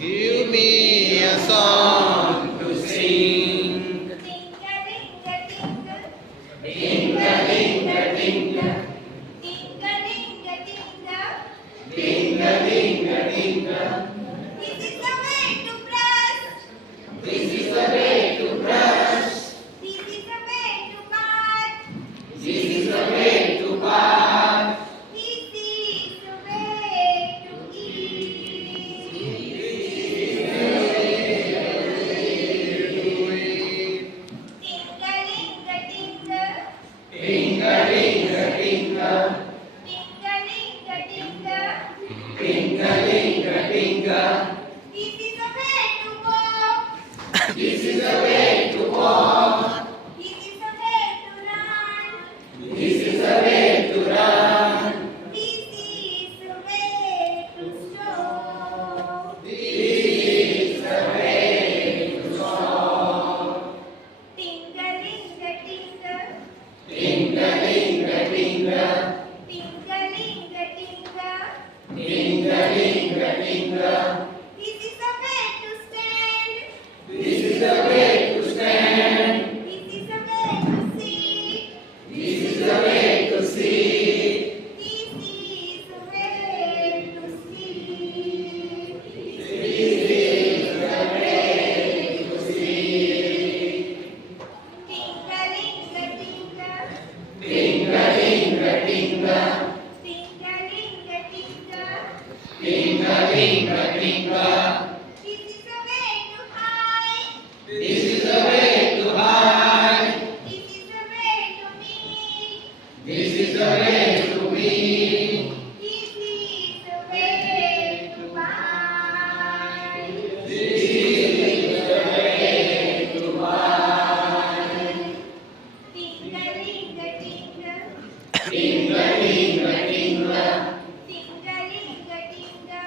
Give me a song to sing. Ding-a-ding-a-ding-a. Ding-a-ding-a-ding-a. This is the way to brush. This is the way to brush. This is the way to bath. This is the way to bath. This is the way to eat. Ding-a-ding-a-ding-a. Ding-a-ding-a-ding-a. Ding-a-ding-a-ding-a. Ding-a-ding-a-ding-a. This is the way to walk. This is the way to walk. This is the way to run. This is the way to run. This is the way to stop. This is the way to stop. Ding-a-ding-a-ding-a. Ding-a-ding-a-ding-a. Ding-a-ding-a-ding-a. Ding-a-ding-a-ding-a. This is the way to stand. This is the way to stand. This is the way to sit. This is the way to sit. This is the way to sleep. This is the way to sleep. Ding-a-ding-a-ding-a. Ding-a-ding-a-ding-a. Ding-a-ding-a-ding-a. Ding-a-ding-a-ding-a. This is the way to hide. This is the way to hide. This is the way to meet. This is the way to meet. This is the way to buy. This is the way to buy. Ding-a-ding-a-ding-a. Ding-a-ding-a-ding-a. Ding-a-ding-a-ding-a.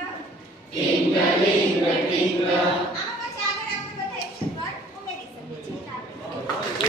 Ding-a-ding-a-ding-a. Amma